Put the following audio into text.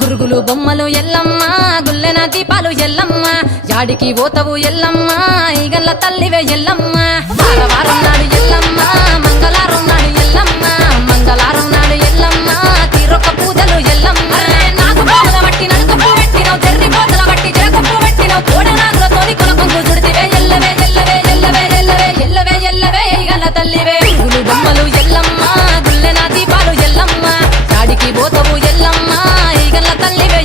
గురుగులు బొమ్మలు ఎల్లమ్మ గుల్లెన దీపాలు ఎల్లమ్మ యాడికి పోతవు ఎల్లమ్మ ఈగల్ల తల్లివే ఎల్లమ్మ వారవారం నాడు ఎల్లమ్మ మంగళవారం నాడు ఎల్లమ్మ మంగళవారం నాడు ఎల్లమ్మ తీరొక్క పూజలు ఎల్లమ్మ నాకు పూల బట్టి నలుకప్పు పెట్టినవు తెర్రి పోతల బట్టి జరకప్పు పెట్టినవు కోడనాగులతోని కొనకొంగు చుడితివే ఎల్లవే ఎల్లవే ఎల్లవే ఎల్లవే ఎల్లవే ఎల్లవే ఈగల్ల తల్లివే గురుగులు బొమ్మలు ఎల్లమ్మ గుల్లెన దీపాలు ఎల్లమ్మ యాడికి పోతవు ఎల్లమ్మ ఈగల్ల తల్లివే